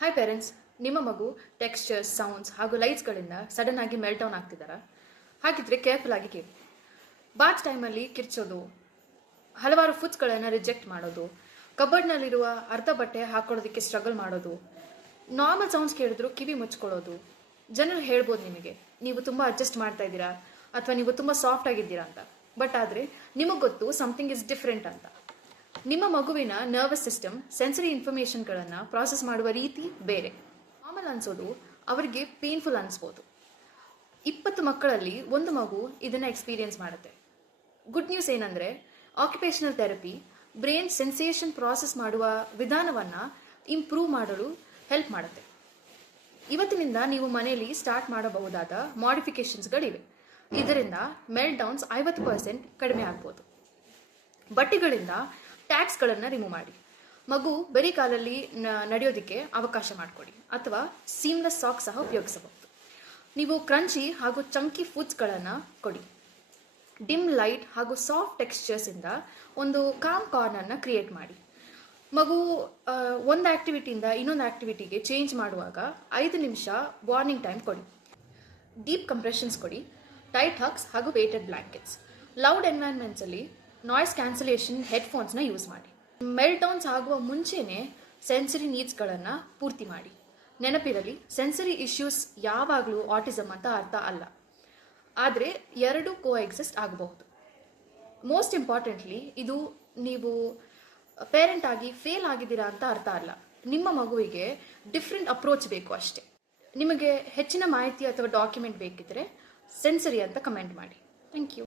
Hi parents, ನಿಮ್ಮ ಮಗು textures, sounds ಹಾಗೂ ಲೈಟ್ಸ್ಗಳಿಂದ ಸಡನ್ ಆಗಿ ಮೆಲ್ಟ್ ಡೌನ್ ಆಗ್ತಿದ್ದಾರಾ? ಹಾಗಿದ್ರೆ ಕೇರ್ಫುಲ್ ಆಗಿ ಕೇಳಿ. ಬಾತ್ ಟೈಮಲ್ಲಿ ಕಿರ್ಚೋದು, ಹಲವಾರು ಫುಡ್ಸ್ಗಳನ್ನು ರಿಜೆಕ್ಟ್ ಮಾಡೋದು, ಕಬರ್ಡ್ನಲ್ಲಿರುವ ಅರ್ಧ ಬಟ್ಟೆ ಹಾಕೊಳ್ಳೋದಕ್ಕೆ ಸ್ಟ್ರಗಲ್ ಮಾಡೋದು, ನಾರ್ಮಲ್ ಸೌಂಡ್ಸ್ ಕೇಳಿದ್ರು ಕಿವಿ ಮುಚ್ಕೊಳ್ಳೋದು. ಜನರು ಹೇಳ್ಬೋದು ನಿಮಗೆ, ನೀವು ತುಂಬ ಅಡ್ಜಸ್ಟ್ ಮಾಡ್ತಾ ಇದ್ದೀರಾ ಅಥವಾ ನೀವು ತುಂಬ ಸಾಫ್ಟ್ ಆಗಿದ್ದೀರಾ ಅಂತ. ಬಟ್ ಆದರೆ ನಿಮಗೆ ಗೊತ್ತು ಸಮಥಿಂಗ್ ಇಸ್ ಡಿಫ್ರೆಂಟ್ ಅಂತ. ನಿಮ್ಮ ಮಗುವಿನ ನರ್ವಸ್ ಸಿಸ್ಟಮ್ ಸೆನ್ಸರಿ ಇನ್ಫಾರ್ಮೇಷನ್ಗಳನ್ನು ಪ್ರಾಸೆಸ್ ಮಾಡುವ ರೀತಿ ಬೇರೆ. ನಾರ್ಮಲ್ ಅನ್ಸೋದು ಅವರಿಗೆ ಪೇನ್ಫುಲ್ ಅನಿಸ್ಬೋದು. 20 ಮಕ್ಕಳಲ್ಲಿ ಒಂದು ಮಗು ಇದನ್ನು ಎಕ್ಸ್ಪೀರಿಯನ್ಸ್ ಮಾಡುತ್ತೆ. ಗುಡ್ ನ್ಯೂಸ್ ಏನಂದರೆ, occupational therapy brain sensation process ಮಾಡುವ ವಿಧಾನವನ್ನು ಇಂಪ್ರೂವ್ ಮಾಡಲು ಹೆಲ್ಪ್ ಮಾಡುತ್ತೆ. ಇವತ್ತಿನಿಂದ ನೀವು ಮನೆಯಲ್ಲಿ ಸ್ಟಾರ್ಟ್ ಮಾಡಬಹುದಾದ ಮಾಡಿಫಿಕೇಶನ್ಸ್ಗಳಿವೆ. ಇದರಿಂದ ಮೆಲ್ಟ್ ಡೌನ್ಸ್ 50% ಕಡಿಮೆ ಆಗ್ಬೋದು. ಬಟ್ಟೆಗಳಿಂದ ಟ್ಯಾಗ್ಸ್ಗಳನ್ನು ರಿಮೂವ್ ಮಾಡಿ. ಮಗು ಬರೀ ಕಾಲಲ್ಲಿ ನಡೆಯೋದಕ್ಕೆ ಅವಕಾಶ ಮಾಡಿಕೊಡಿ, ಅಥವಾ ಸೀಮ್ಲೆಸ್ ಸಾಕ್ಸ್ ಸಹ ಉಪಯೋಗಿಸಬಹುದು. ನೀವು ಕ್ರಂಚಿ ಹಾಗೂ ಚಂಕಿ ಫುಡ್ಸ್ಗಳನ್ನು ಕೊಡಿ. ಡಿಮ್ ಲೈಟ್ ಹಾಗೂ ಸಾಫ್ಟ್ ಟೆಕ್ಸ್ಚರ್ಸಿಂದ ಒಂದು ಕಾಮ್ ಕಾರ್ನರ್ನ ಕ್ರಿಯೇಟ್ ಮಾಡಿ. ಮಗು ಒಂದು ಆ್ಯಕ್ಟಿವಿಟಿಯಿಂದ ಇನ್ನೊಂದು ಆ್ಯಕ್ಟಿವಿಟಿಗೆ ಚೇಂಜ್ ಮಾಡುವಾಗ 5 ನಿಮಿಷ ವಾರ್ನಿಂಗ್ ಟೈಮ್ ಕೊಡಿ. ಡೀಪ್ ಕಂಪ್ರೆಷನ್ಸ್ ಕೊಡಿ. ಟೈಟ್ ಹಗ್ಸ್ ಹಾಗೂ ವೇಟೆಡ್ ಬ್ಲ್ಯಾಂಕೆಟ್ಸ್. ಲೌಡ್ ಎನ್ವೈರ್ಮೆಂಟ್ಸಲ್ಲಿ ನಾಯ್ಸ್ ಕ್ಯಾನ್ಸಲೇಷನ್ ಹೆಡ್ಫೋನ್ಸ್ನ ಯೂಸ್ ಮಾಡಿ. ಮೆಲ್ಟ್ ಡೌನ್ಸ್ ಆಗುವ ಮುಂಚೆನೇ ಸೆನ್ಸರಿ ನೀಡ್ಸ್ಗಳನ್ನು ಪೂರ್ತಿ ಮಾಡಿ. ನೆನಪಿರಲಿ, ಸೆನ್ಸರಿ ಇಶ್ಯೂಸ್ ಯಾವಾಗಲೂ ಆಟಿಸಮ್ ಅಂತ ಅರ್ಥ ಅಲ್ಲ, ಆದರೆ ಎರಡು ಕೋ ಎಕ್ಸಿಸ್ಟ್ ಆಗಬಹುದು. ಮೋಸ್ಟ್ ಇಂಪಾರ್ಟೆಂಟ್ಲಿ, ಇದು ನೀವು ಪೇರೆಂಟ್ ಆಗಿ ಫೇಲ್ ಆಗಿದ್ದೀರಾ ಅಂತ ಅರ್ಥ ಅಲ್ಲ. ನಿಮ್ಮ ಮಗುವಿಗೆ ಡಿಫ್ರೆಂಟ್ ಅಪ್ರೋಚ್ ಬೇಕು ಅಷ್ಟೇ. ನಿಮಗೆ ಹೆಚ್ಚಿನ ಮಾಹಿತಿ ಅಥವಾ ಡಾಕ್ಯುಮೆಂಟ್ ಬೇಕಿದ್ದರೆ ಸೆನ್ಸರಿ ಅಂತ ಕಮೆಂಟ್ ಮಾಡಿ. Thank you.